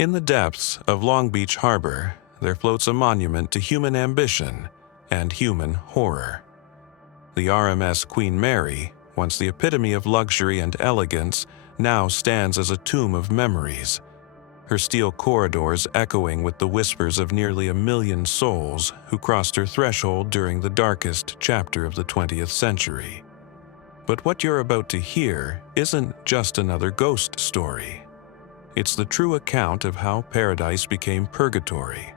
In the depths of Long Beach Harbor, there floats a monument to human ambition and human horror. The RMS Queen Mary, once the epitome of luxury and elegance, now stands as a tomb of memories, her steel corridors echoing with the whispers of nearly 1 million souls who crossed her threshold during the darkest chapter of the 20th century. But what you're about to hear isn't just another ghost story. It's the true account of how paradise became purgatory,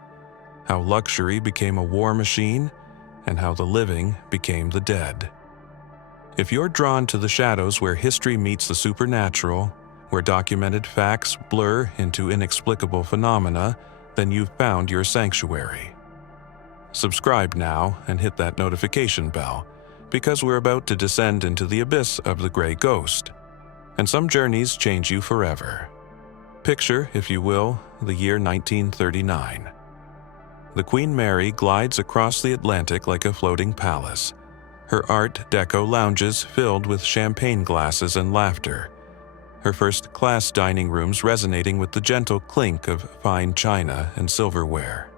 how luxury became a war machine, and how the living became the dead. If you're drawn to the shadows where history meets the supernatural, where documented facts blur into inexplicable phenomena, then you've found your sanctuary. Subscribe now and hit that notification bell, because we're about to descend into the abyss of the gray ghost, and some journeys change you forever. Picture, if you will, the year 1939. The Queen Mary glides across the Atlantic like a floating palace, her Art Deco lounges filled with champagne glasses and laughter, her first-class dining rooms resonating with the gentle clink of fine china and silverware.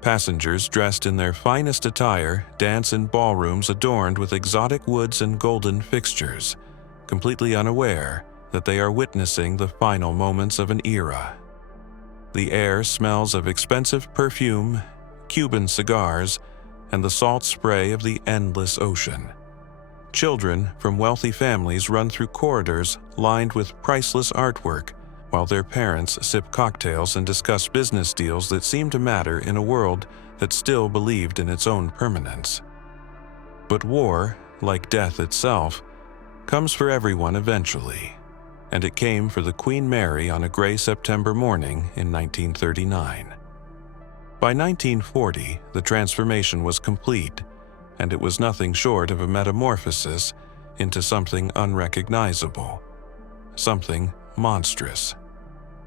Passengers dressed in their finest attire dance in ballrooms adorned with exotic woods and golden fixtures, completely unaware that they are witnessing the final moments of an era. The air smells of expensive perfume, Cuban cigars, and the salt spray of the endless ocean. Children from wealthy families run through corridors lined with priceless artwork, while their parents sip cocktails and discuss business deals that seem to matter in a world that still believed in its own permanence. But war, like death itself, comes for everyone eventually, and it came for the Queen Mary on a gray September morning in 1939. By 1940, the transformation was complete, and it was nothing short of a metamorphosis into something unrecognizable, something monstrous.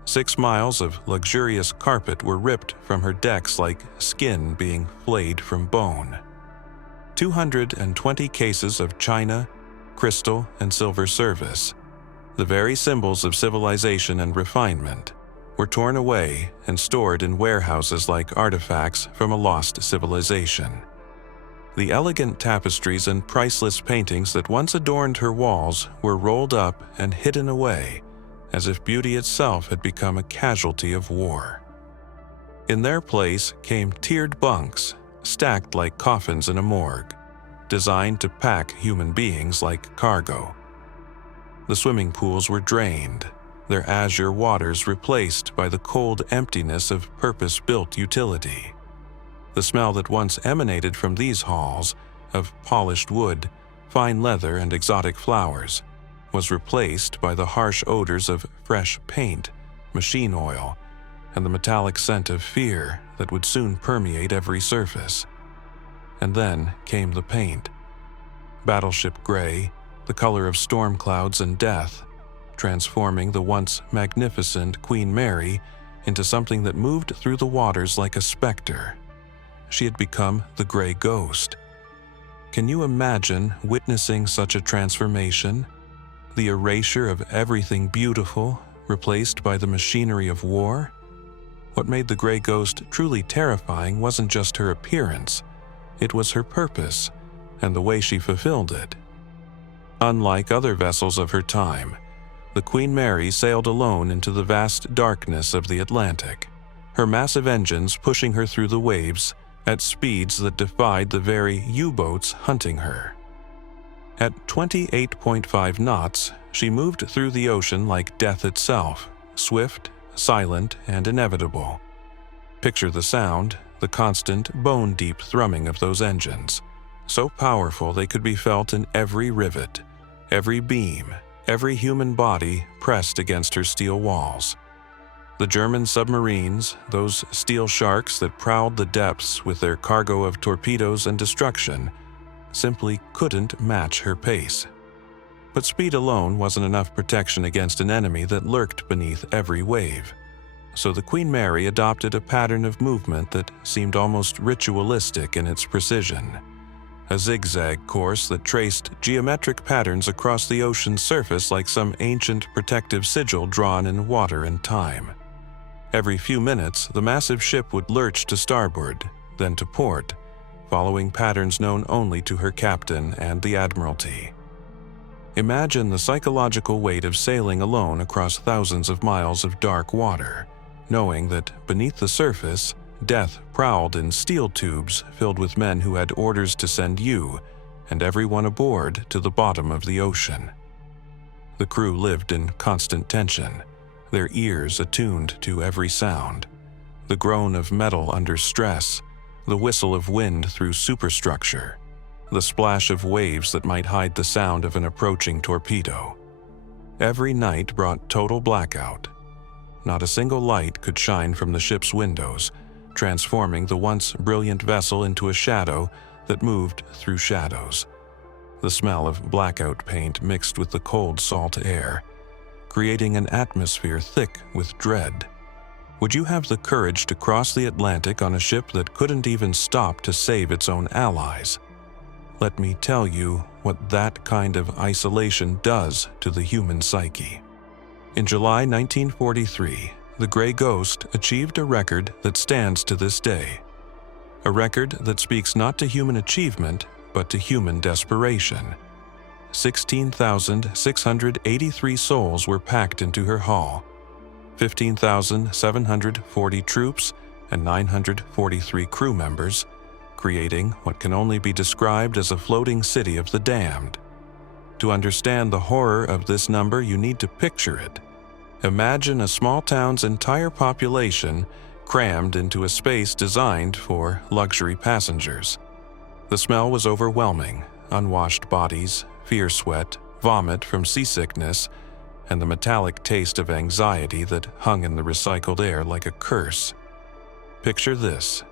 6 miles of luxurious carpet were ripped from her decks like skin being flayed from bone. 220 cases of china, crystal, and silver service, the very symbols of civilization and refinement, were torn away and stored in warehouses like artifacts from a lost civilization. The elegant tapestries and priceless paintings that once adorned her walls were rolled up and hidden away, as if beauty itself had become a casualty of war. In their place came tiered bunks, stacked like coffins in a morgue, designed to pack human beings like cargo. The swimming pools were drained, their azure waters replaced by the cold emptiness of purpose-built utility. The smell that once emanated from these halls, of polished wood, fine leather, and exotic flowers, was replaced by the harsh odors of fresh paint, machine oil, and the metallic scent of fear that would soon permeate every surface. And then came the paint. Battleship gray, the color of storm clouds and death, transforming the once magnificent Queen Mary into something that moved through the waters like a specter. She had become the gray ghost. Can you imagine witnessing such a transformation? The erasure of everything beautiful, replaced by the machinery of war? What made the gray ghost truly terrifying wasn't just her appearance, it was her purpose and the way she fulfilled it. Unlike other vessels of her time, the Queen Mary sailed alone into the vast darkness of the Atlantic, her massive engines pushing her through the waves at speeds that defied the very U-boats hunting her. At 28.5 knots, she moved through the ocean like death itself, swift, silent, and inevitable. Picture the sound, the constant, bone-deep thrumming of those engines, so powerful they could be felt in every rivet, every beam, every human body pressed against her steel walls. The German submarines, those steel sharks that prowled the depths with their cargo of torpedoes and destruction, simply couldn't match her pace. But speed alone wasn't enough protection against an enemy that lurked beneath every wave. So the Queen Mary adopted a pattern of movement that seemed almost ritualistic in its precision. A zigzag course that traced geometric patterns across the ocean's surface like some ancient protective sigil drawn in water and time. Every few minutes, the massive ship would lurch to starboard, then to port, following patterns known only to her captain and the Admiralty. Imagine the psychological weight of sailing alone across thousands of miles of dark water, knowing that beneath the surface, death prowled in steel tubes filled with men who had orders to send you and everyone aboard to the bottom of the ocean. The crew lived in constant tension, their ears attuned to every sound, the groan of metal under stress, the whistle of wind through superstructure, the splash of waves that might hide the sound of an approaching torpedo. Every night brought total blackout. Not a single light could shine from the ship's windows, transforming the once brilliant vessel into a shadow that moved through shadows. The smell of blackout paint mixed with the cold salt air, creating an atmosphere thick with dread. Would you have the courage to cross the Atlantic on a ship that couldn't even stop to save its own allies? Let me tell you what that kind of isolation does to the human psyche. In July 1943, the Gray Ghost achieved a record that stands to this day. A record that speaks not to human achievement, but to human desperation. 16,683 souls were packed into her hull, 15,740 troops and 943 crew members, creating what can only be described as a floating city of the damned. To understand the horror of this number, you need to picture it. Imagine a small town's entire population crammed into a space designed for luxury passengers. The smell was overwhelming: unwashed bodies, fear sweat, vomit from seasickness, and the metallic taste of anxiety that hung in the recycled air like a curse. Picture this: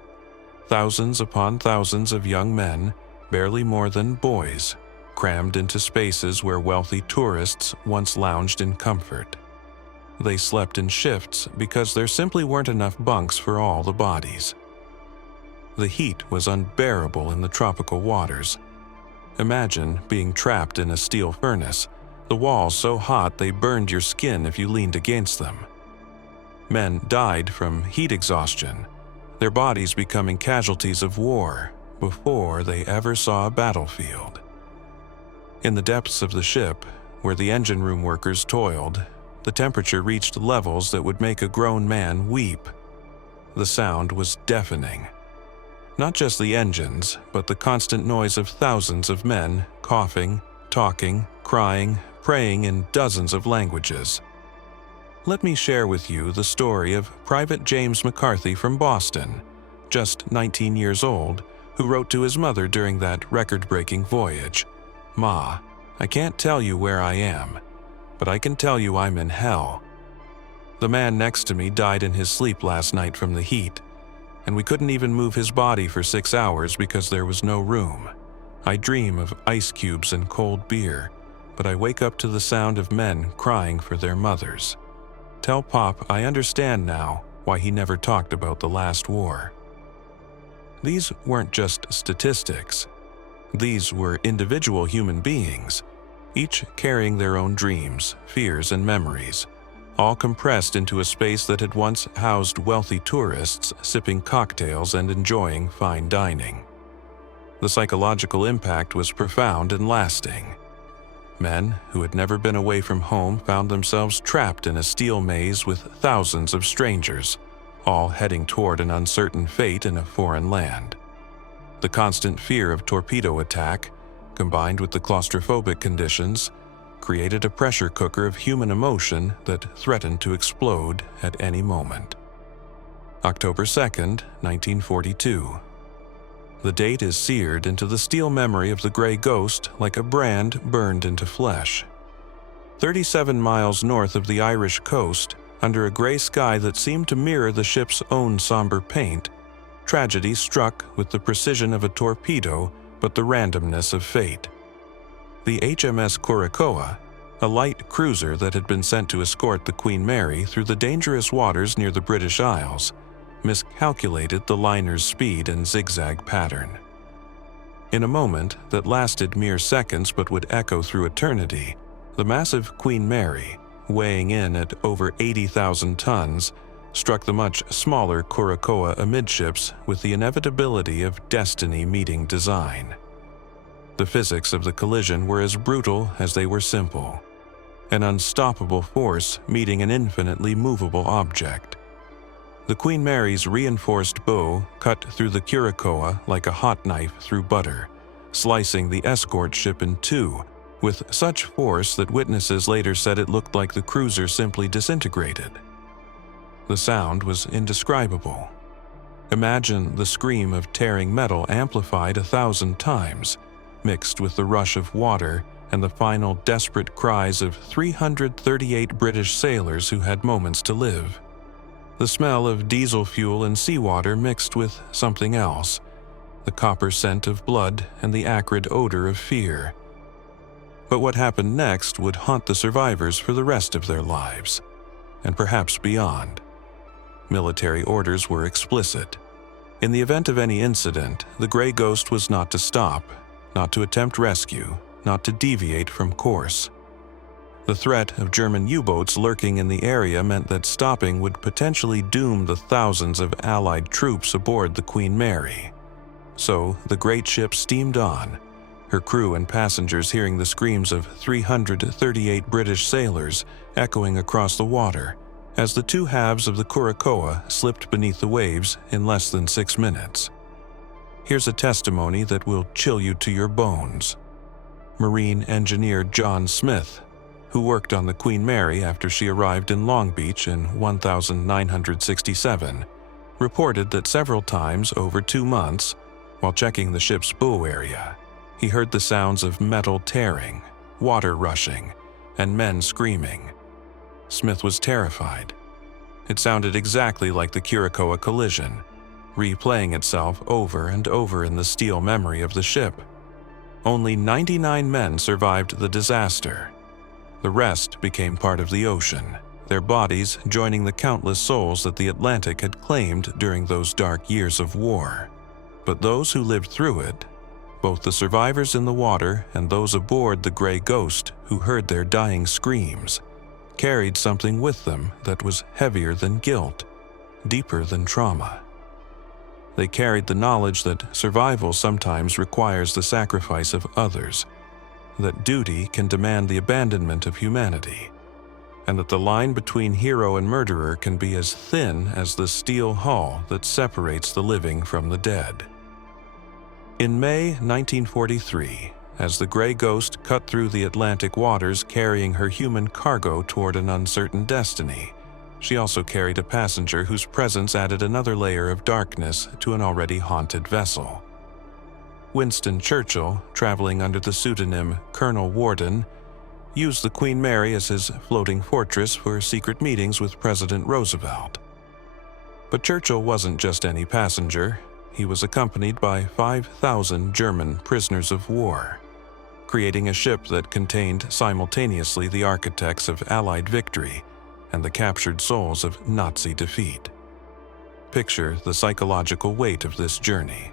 thousands upon thousands of young men, barely more than boys, crammed into spaces where wealthy tourists once lounged in comfort. They slept in shifts because there simply weren't enough bunks for all the bodies. The heat was unbearable in the tropical waters. Imagine being trapped in a steel furnace, the walls so hot they burned your skin if you leaned against them. Men died from heat exhaustion, their bodies becoming casualties of war before they ever saw a battlefield. In the depths of the ship, where the engine room workers toiled, the temperature reached levels that would make a grown man weep. The sound was deafening. Not just the engines, but the constant noise of thousands of men coughing, talking, crying, praying in dozens of languages. Let me share with you the story of Private James McCarthy from Boston, just 19 years old, who wrote to his mother during that record-breaking voyage, "Ma, I can't tell you where I am, but I can tell you I'm in hell. The man next to me died in his sleep last night from the heat, and we couldn't even move his body for 6 hours because there was no room. I dream of ice cubes and cold beer, but I wake up to the sound of men crying for their mothers. Tell Pop I understand now why he never talked about the last war." These weren't just statistics. These were individual human beings, each carrying their own dreams, fears, and memories, all compressed into a space that had once housed wealthy tourists sipping cocktails and enjoying fine dining. The psychological impact was profound and lasting. Men who had never been away from home found themselves trapped in a steel maze with thousands of strangers, all heading toward an uncertain fate in a foreign land. The constant fear of torpedo attack, combined with the claustrophobic conditions, created a pressure cooker of human emotion that threatened to explode at any moment. October 2nd, 1942. The date is seared into the steel memory of the Gray Ghost like a brand burned into flesh. 37 miles north of the Irish coast, under a gray sky that seemed to mirror the ship's own somber paint, tragedy struck with the precision of a torpedo but the randomness of fate. The HMS Curacoa, a light cruiser that had been sent to escort the Queen Mary through the dangerous waters near the British Isles, miscalculated the liner's speed and zigzag pattern. In a moment that lasted mere seconds but would echo through eternity, the massive Queen Mary, weighing in at over 80,000 tons, struck the much smaller Curacoa amidships with the inevitability of destiny meeting design. The physics of the collision were as brutal as they were simple, an unstoppable force meeting an infinitely movable object. The Queen Mary's reinforced bow cut through the Curacoa like a hot knife through butter, slicing the escort ship in two with such force that witnesses later said it looked like the cruiser simply disintegrated. The sound was indescribable. Imagine the scream of tearing metal amplified 1,000 times, mixed with the rush of water and the final desperate cries of 338 British sailors who had moments to live. The smell of diesel fuel and seawater mixed with something else, the copper scent of blood and the acrid odor of fear. But what happened next would haunt the survivors for the rest of their lives, and perhaps beyond. Military orders were explicit. In the event of any incident, the Grey Ghost was not to stop, not to attempt rescue, not to deviate from course. The threat of German U-boats lurking in the area meant that stopping would potentially doom the thousands of Allied troops aboard the Queen Mary. So the great ship steamed on, her crew and passengers hearing the screams of 338 British sailors echoing across the water as the two halves of the Curacoa slipped beneath the waves in less than 6 minutes. Here's a testimony that will chill you to your bones. Marine engineer John Smith, who worked on the Queen Mary after she arrived in Long Beach in 1967, reported that several times over 2 months, while checking the ship's bow area, he heard the sounds of metal tearing, water rushing, and men screaming. Smith was terrified. It sounded exactly like the Curacoa collision, replaying itself over and over in the steel memory of the ship. Only 99 men survived the disaster. The rest became part of the ocean, their bodies joining the countless souls that the Atlantic had claimed during those dark years of war. But those who lived through it, both the survivors in the water and those aboard the Grey Ghost who heard their dying screams, carried something with them that was heavier than guilt, deeper than trauma. They carried the knowledge that survival sometimes requires the sacrifice of others, that duty can demand the abandonment of humanity, and that the line between hero and murderer can be as thin as the steel hull that separates the living from the dead. In May 1943, as the Grey Ghost cut through the Atlantic waters carrying her human cargo toward an uncertain destiny, she also carried a passenger whose presence added another layer of darkness to an already haunted vessel. Winston Churchill, traveling under the pseudonym Colonel Worden, used the Queen Mary as his floating fortress for secret meetings with President Roosevelt. But Churchill wasn't just any passenger. He was accompanied by 5,000 German prisoners of war, creating a ship that contained simultaneously the architects of Allied victory and the captured souls of Nazi defeat. Picture the psychological weight of this journey.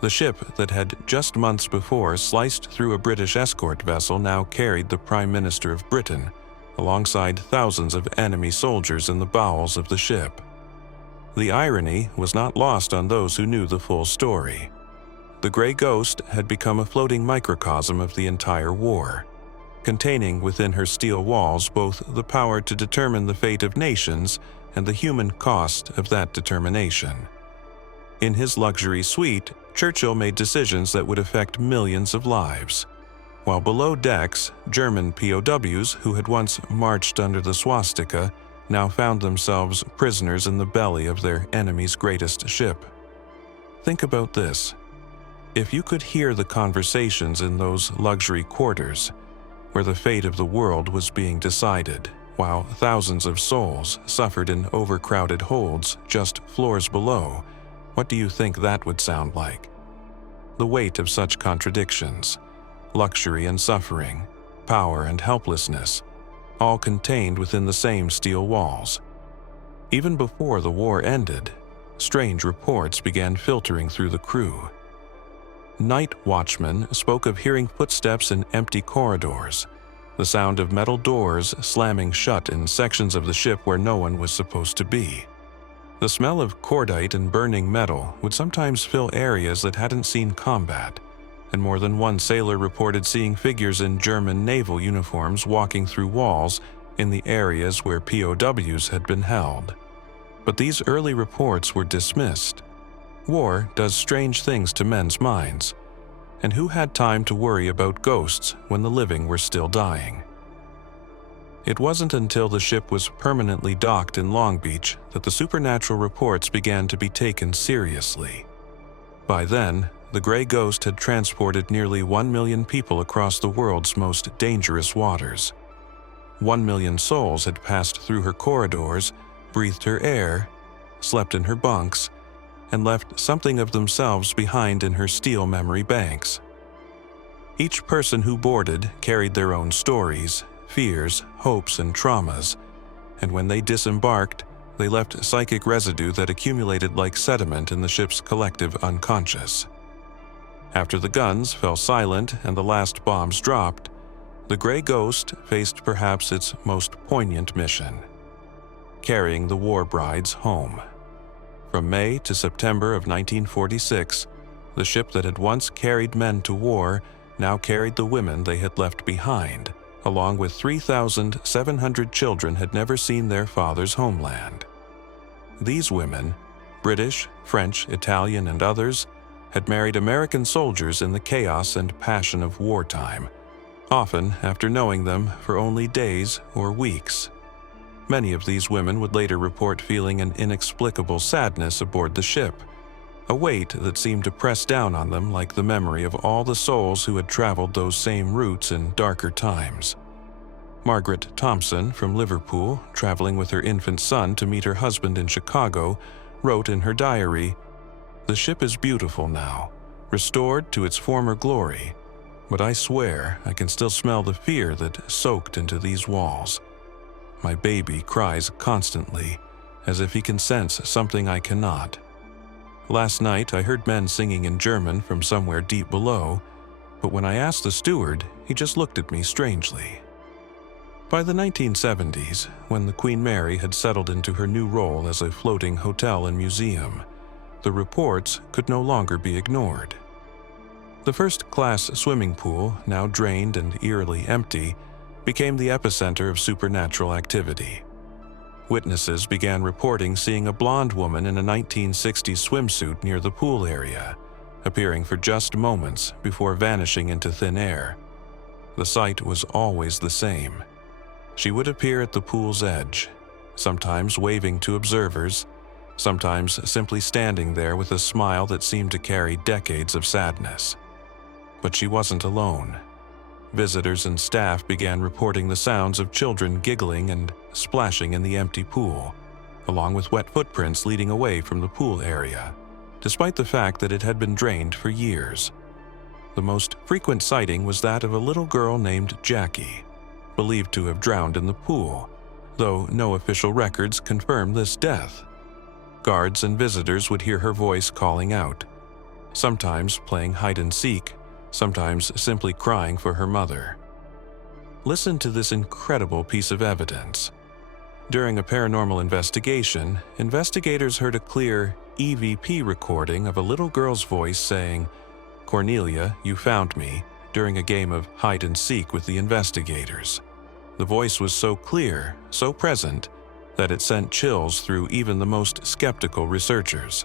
The ship that had just months before sliced through a British escort vessel now carried the Prime Minister of Britain, alongside thousands of enemy soldiers in the bowels of the ship. The irony was not lost on those who knew the full story. The Grey Ghost had become a floating microcosm of the entire war, containing within her steel walls both the power to determine the fate of nations and the human cost of that determination. In his luxury suite, Churchill made decisions that would affect millions of lives, while below decks, German POWs who had once marched under the swastika now found themselves prisoners in the belly of their enemy's greatest ship. Think about this. If you could hear the conversations in those luxury quarters, where the fate of the world was being decided, while thousands of souls suffered in overcrowded holds just floors below, what do you think that would sound like? The weight of such contradictions, luxury and suffering, power and helplessness, all contained within the same steel walls. Even before the war ended, strange reports began filtering through the crew. Night watchmen spoke of hearing footsteps in empty corridors, the sound of metal doors slamming shut in sections of the ship where no one was supposed to be. The smell of cordite and burning metal would sometimes fill areas that hadn't seen combat, and more than one sailor reported seeing figures in German naval uniforms walking through walls in the areas where POWs had been held. But these early reports were dismissed. War does strange things to men's minds, and who had time to worry about ghosts when the living were still dying? It wasn't until the ship was permanently docked in Long Beach that the supernatural reports began to be taken seriously. By then, the Gray Ghost had transported nearly 1 million people across the world's most dangerous waters. 1 million souls had passed through her corridors, breathed her air, slept in her bunks, and left something of themselves behind in her steel memory banks. Each person who boarded carried their own stories, fears, hopes, and traumas, and when they disembarked, they left psychic residue that accumulated like sediment in the ship's collective unconscious. After the guns fell silent and the last bombs dropped, the Gray Ghost faced perhaps its most poignant mission: carrying the war brides home. From May to September of 1946, the ship that had once carried men to war now carried the women they had left behind, along with 3,700 children had never seen their father's homeland. These women, British, French, Italian, and others, had married American soldiers in the chaos and passion of wartime, often after knowing them for only days or weeks. Many of these women would later report feeling an inexplicable sadness aboard the ship, a weight that seemed to press down on them like the memory of all the souls who had traveled those same routes in darker times. Margaret Thompson from Liverpool, traveling with her infant son to meet her husband in Chicago, wrote in her diary, "The ship is beautiful now, restored to its former glory, but I swear I can still smell the fear that soaked into these walls. My baby cries constantly, as if he can sense something I cannot. Last night I heard men singing in German from somewhere deep below, but when I asked the steward, he just looked at me strangely." By the 1970s, when the Queen Mary had settled into her new role as a floating hotel and museum, the reports could no longer be ignored. The first-class swimming pool, now drained and eerily empty, became the epicenter of supernatural activity. Witnesses began reporting seeing a blonde woman in a 1960s swimsuit near the pool area, appearing for just moments before vanishing into thin air. The sight was always the same. She would appear at the pool's edge, sometimes waving to observers, sometimes simply standing there with a smile that seemed to carry decades of sadness. But she wasn't alone. Visitors and staff began reporting the sounds of children giggling and splashing in the empty pool, along with wet footprints leading away from the pool area, despite the fact that it had been drained for years. The most frequent sighting was that of a little girl named Jackie, believed to have drowned in the pool, though no official records confirm this death. Guards and visitors would hear her voice calling out, sometimes playing hide-and-seek, sometimes simply crying for her mother. Listen to this incredible piece of evidence. During a paranormal investigation, investigators heard a clear EVP recording of a little girl's voice saying, "Cornelia, you found me," during a game of hide-and-seek with the investigators. The voice was so clear, so present, that it sent chills through even the most skeptical researchers.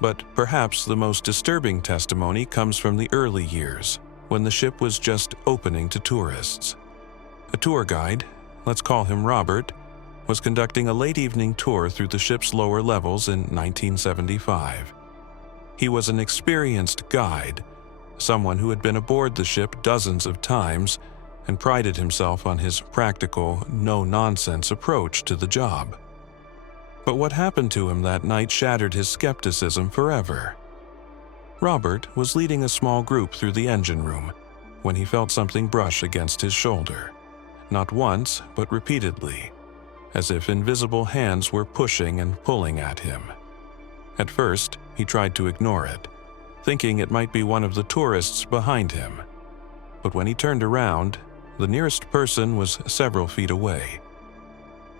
But perhaps the most disturbing testimony comes from the early years, when the ship was just opening to tourists. A tour guide, let's call him Robert, was conducting a late evening tour through the ship's lower levels in 1975. He was an experienced guide, someone who had been aboard the ship dozens of times and prided himself on his practical, no-nonsense approach to the job. But what happened to him that night shattered his skepticism forever. Robert was leading a small group through the engine room when he felt something brush against his shoulder, not once but repeatedly, as if invisible hands were pushing and pulling at him. At first, he tried to ignore it, thinking it might be one of the tourists behind him. But when he turned around, the nearest person was several feet away.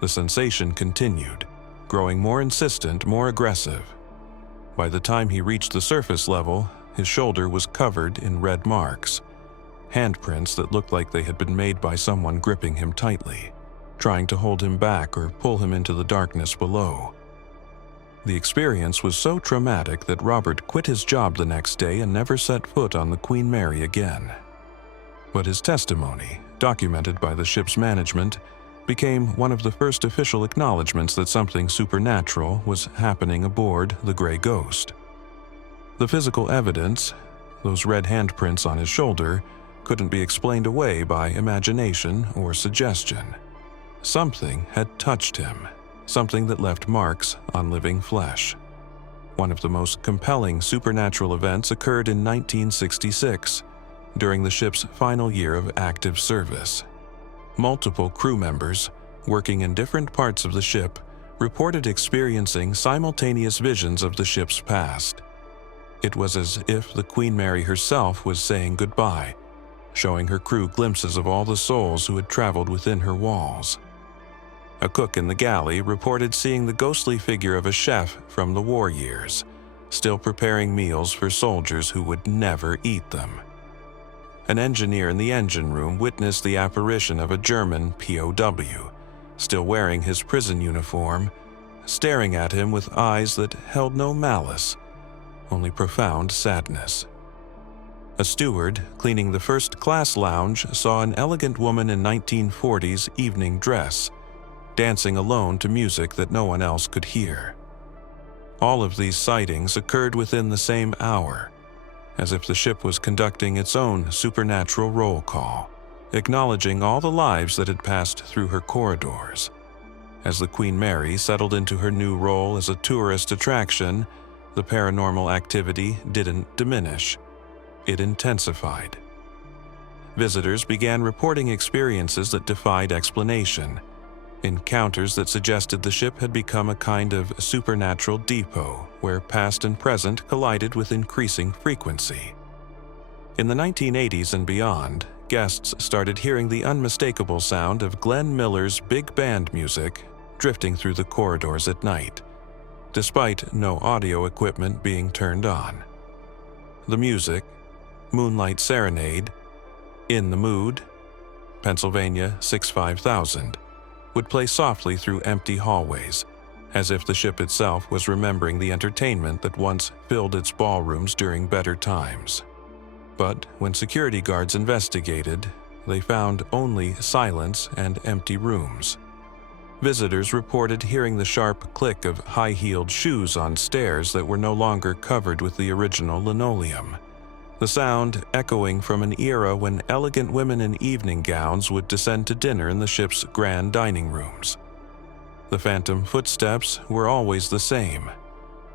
The sensation continued, growing more insistent, more aggressive. By the time he reached the surface level, his shoulder was covered in red marks, handprints that looked like they had been made by someone gripping him tightly, trying to hold him back or pull him into the darkness below. The experience was so traumatic that Robert quit his job the next day and never set foot on the Queen Mary again. But his testimony, documented by the ship's management, became one of the first official acknowledgments that something supernatural was happening aboard the Grey Ghost. The physical evidence, those red handprints on his shoulder, couldn't be explained away by imagination or suggestion. Something had touched him, something that left marks on living flesh. One of the most compelling supernatural events occurred in 1966, during the ship's final year of active service. Multiple crew members, working in different parts of the ship, reported experiencing simultaneous visions of the ship's past. It was as if the Queen Mary herself was saying goodbye, showing her crew glimpses of all the souls who had traveled within her walls. A cook in the galley reported seeing the ghostly figure of a chef from the war years, still preparing meals for soldiers who would never eat them. An engineer in the engine room witnessed the apparition of a German POW, still wearing his prison uniform, staring at him with eyes that held no malice, only profound sadness. A steward cleaning the first-class lounge saw an elegant woman in 1940s evening dress, dancing alone to music that no one else could hear. All of these sightings occurred within the same hour, as if the ship was conducting its own supernatural roll call, acknowledging all the lives that had passed through her corridors. As the Queen Mary settled into her new role as a tourist attraction, the paranormal activity didn't diminish. It intensified. Visitors began reporting experiences that defied explanation, encounters that suggested the ship had become a kind of supernatural depot where past and present collided with increasing frequency. In the 1980s and beyond, guests started hearing the unmistakable sound of Glenn Miller's big band music drifting through the corridors at night, despite no audio equipment being turned on. The music, Moonlight Serenade, In the Mood, Pennsylvania 65000, would play softly through empty hallways, as if the ship itself was remembering the entertainment that once filled its ballrooms during better times. But when security guards investigated, they found only silence and empty rooms. Visitors reported hearing the sharp click of high-heeled shoes on stairs that were no longer covered with the original linoleum, the sound echoing from an era when elegant women in evening gowns would descend to dinner in the ship's grand dining rooms. The phantom footsteps were always the same,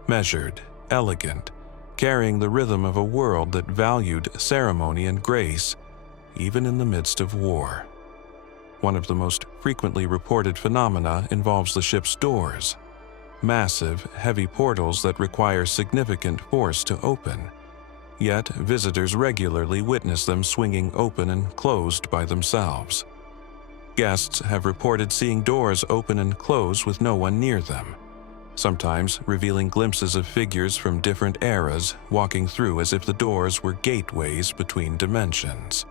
measured, elegant, carrying the rhythm of a world that valued ceremony and grace, even in the midst of war. One of the most frequently reported phenomena involves the ship's doors, massive, heavy portals that require significant force to open. Yet, visitors regularly witness them swinging open and closed by themselves. Guests have reported seeing doors open and close with no one near them, sometimes revealing glimpses of figures from different eras walking through as if the doors were gateways between dimensions.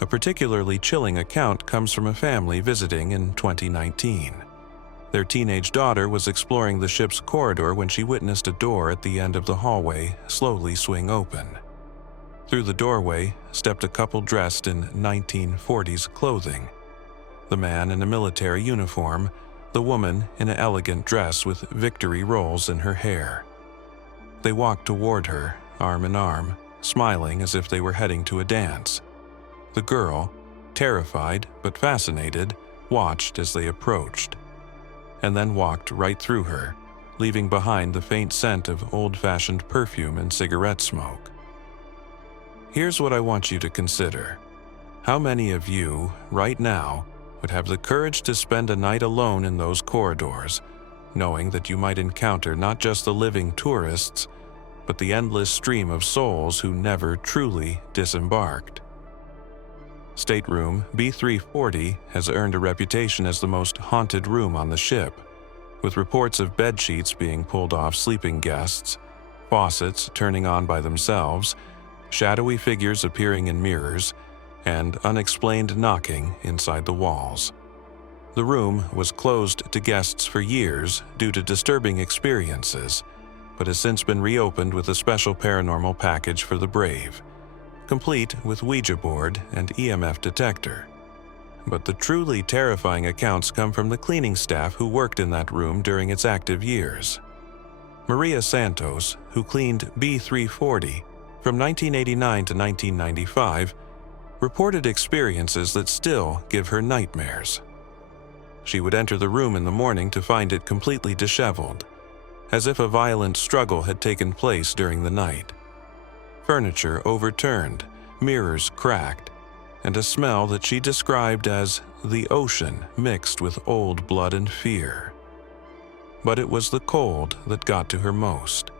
A particularly chilling account comes from a family visiting in 2019. Their teenage daughter was exploring the ship's corridor when she witnessed a door at the end of the hallway slowly swing open. Through the doorway stepped a couple dressed in 1940s clothing, the man in a military uniform, the woman in an elegant dress with victory rolls in her hair. They walked toward her, arm in arm, smiling as if they were heading to a dance. The girl, terrified but fascinated, watched as they approached, and then walked right through her, leaving behind the faint scent of old-fashioned perfume and cigarette smoke. Here's what I want you to consider. How many of you, right now, would have the courage to spend a night alone in those corridors, knowing that you might encounter not just the living tourists, but the endless stream of souls who never truly disembarked? Stateroom B340 has earned a reputation as the most haunted room on the ship, with reports of bedsheets being pulled off sleeping guests, faucets turning on by themselves, shadowy figures appearing in mirrors, and unexplained knocking inside the walls. The room was closed to guests for years due to disturbing experiences, but has since been reopened with a special paranormal package for the brave, complete with Ouija board and EMF detector. But the truly terrifying accounts come from the cleaning staff who worked in that room during its active years. Maria Santos, who cleaned B340 from 1989 to 1995, reported experiences that still give her nightmares. She would enter the room in the morning to find it completely disheveled, as if a violent struggle had taken place during the night. Furniture overturned, mirrors cracked, and a smell that she described as the ocean mixed with old blood and fear. But it was the cold that got to her most,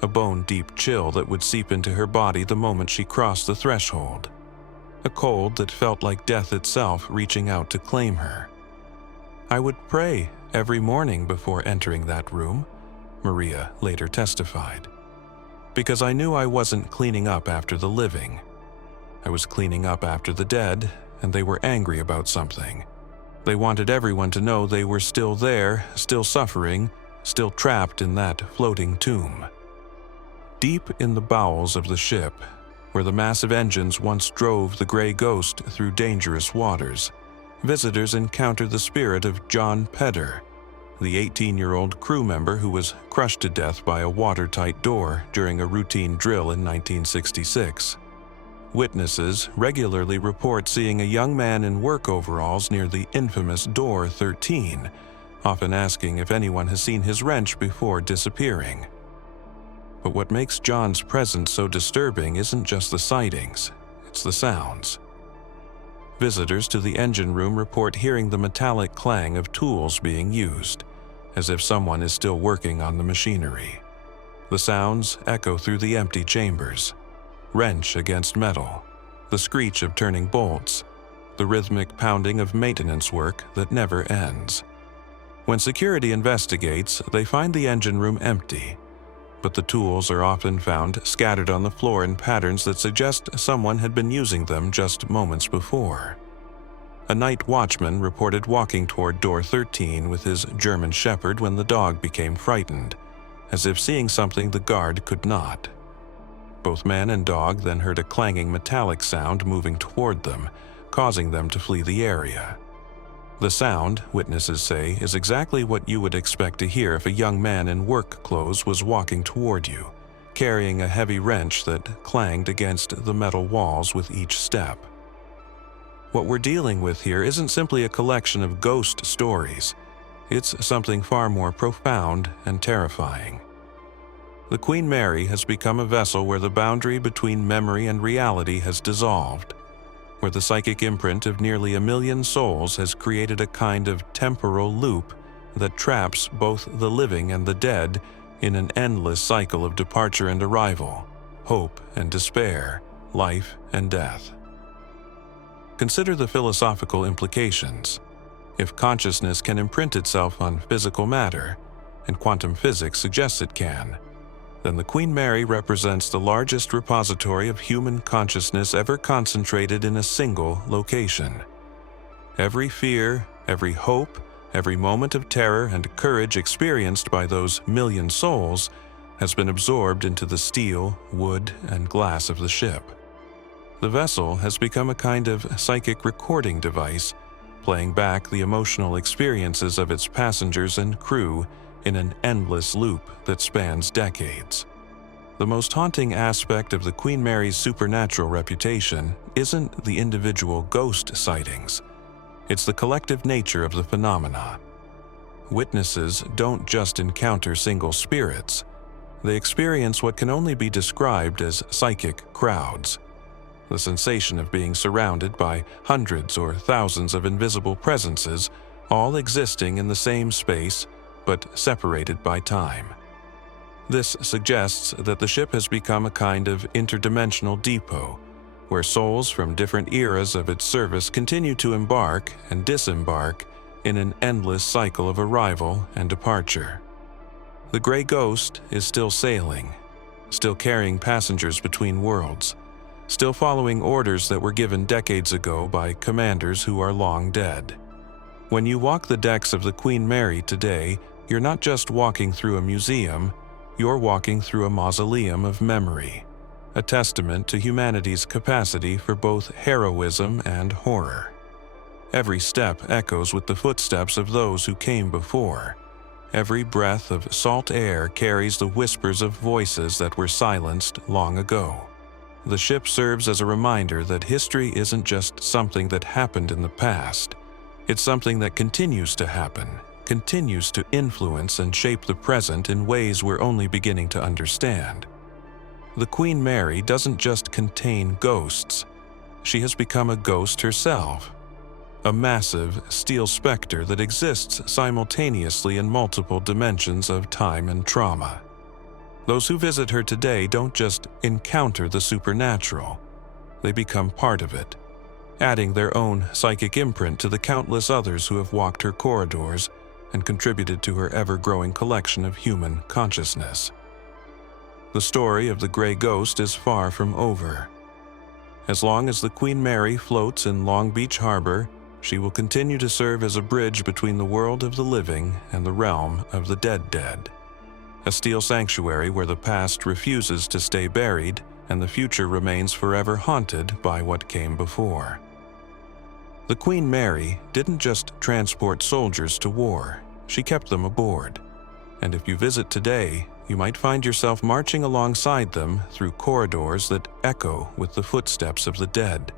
a bone-deep chill that would seep into her body the moment she crossed the threshold, a cold that felt like death itself reaching out to claim her. "I would pray every morning before entering that room," Maria later testified, "because I knew I wasn't cleaning up after the living. I was cleaning up after the dead, and they were angry about something. They wanted everyone to know they were still there, still suffering, still trapped in that floating tomb." Deep in the bowels of the ship, where the massive engines once drove the gray ghost through dangerous waters, visitors encounter the spirit of John Pedder, the 18-year-old crew member who was crushed to death by a watertight door during a routine drill in 1966. Witnesses regularly report seeing a young man in work overalls near the infamous Door 13, often asking if anyone has seen his wrench before disappearing. But what makes John's presence so disturbing isn't just the sightings, it's the sounds. Visitors to the engine room report hearing the metallic clang of tools being used, as if someone is still working on the machinery. The sounds echo through the empty chambers. Wrench against metal, the screech of turning bolts, the rhythmic pounding of maintenance work that never ends. When security investigates, they find the engine room empty, but the tools are often found scattered on the floor in patterns that suggest someone had been using them just moments before. A night watchman reported walking toward Door 13 with his German Shepherd when the dog became frightened, as if seeing something the guard could not. Both man and dog then heard a clanging metallic sound moving toward them, causing them to flee the area. The sound, witnesses say, is exactly what you would expect to hear if a young man in work clothes was walking toward you, carrying a heavy wrench that clanged against the metal walls with each step. What we're dealing with here isn't simply a collection of ghost stories. It's something far more profound and terrifying. The Queen Mary has become a vessel where the boundary between memory and reality has dissolved, where the psychic imprint of nearly 1 million souls has created a kind of temporal loop that traps both the living and the dead in an endless cycle of departure and arrival, hope and despair, life and death. Consider the philosophical implications. If consciousness can imprint itself on physical matter, and quantum physics suggests it can, then the Queen Mary represents the largest repository of human consciousness ever concentrated in a single location. Every fear, every hope, every moment of terror and courage experienced by those 1 million souls has been absorbed into the steel, wood, and glass of the ship. The vessel has become a kind of psychic recording device, playing back the emotional experiences of its passengers and crew in an endless loop that spans decades. The most haunting aspect of the Queen Mary's supernatural reputation isn't the individual ghost sightings. It's the collective nature of the phenomena. Witnesses don't just encounter single spirits. They experience what can only be described as psychic crowds. The sensation of being surrounded by hundreds or thousands of invisible presences, all existing in the same space, but separated by time. This suggests that the ship has become a kind of interdimensional depot, where souls from different eras of its service continue to embark and disembark in an endless cycle of arrival and departure. The Gray Ghost is still sailing, still carrying passengers between worlds, still following orders that were given decades ago by commanders who are long dead. When you walk the decks of the Queen Mary today, you're not just walking through a museum, you're walking through a mausoleum of memory, a testament to humanity's capacity for both heroism and horror. Every step echoes with the footsteps of those who came before. Every breath of salt air carries the whispers of voices that were silenced long ago. The ship serves as a reminder that history isn't just something that happened in the past. It's something that continues to happen, continues to influence and shape the present in ways we're only beginning to understand. The Queen Mary doesn't just contain ghosts. She has become a ghost herself. A massive steel specter that exists simultaneously in multiple dimensions of time and trauma. Those who visit her today don't just encounter the supernatural, they become part of it, adding their own psychic imprint to the countless others who have walked her corridors and contributed to her ever-growing collection of human consciousness. The story of the Gray Ghost is far from over. As long as the Queen Mary floats in Long Beach Harbor, she will continue to serve as a bridge between the world of the living and the realm of the dead. A steel sanctuary where the past refuses to stay buried and the future remains forever haunted by what came before. The Queen Mary didn't just transport soldiers to war, she kept them aboard. And if you visit today, you might find yourself marching alongside them through corridors that echo with the footsteps of the dead,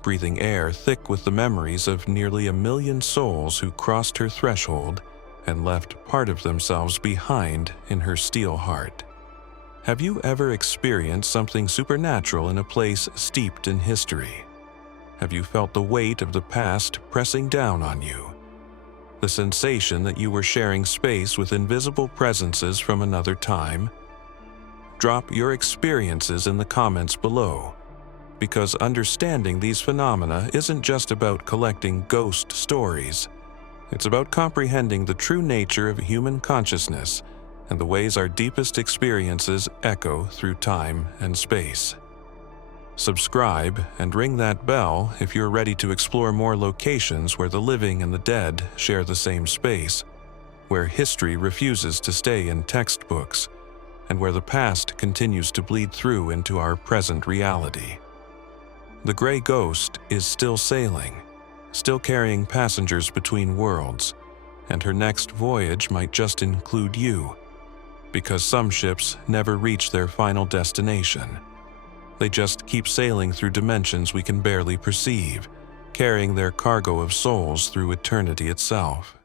breathing air thick with the memories of nearly 1 million souls who crossed her threshold and left part of themselves behind in her steel heart. Have you ever experienced something supernatural in a place steeped in history? Have you felt the weight of the past pressing down on you? The sensation that you were sharing space with invisible presences from another time? Drop your experiences in the comments below, because understanding these phenomena isn't just about collecting ghost stories. It's about comprehending the true nature of human consciousness and the ways our deepest experiences echo through time and space. Subscribe and ring that bell if you're ready to explore more locations where the living and the dead share the same space, where history refuses to stay in textbooks, and where the past continues to bleed through into our present reality. The Gray Ghost is still sailing, still carrying passengers between worlds, and her next voyage might just include you, because some ships never reach their final destination. They just keep sailing through dimensions we can barely perceive, carrying their cargo of souls through eternity itself.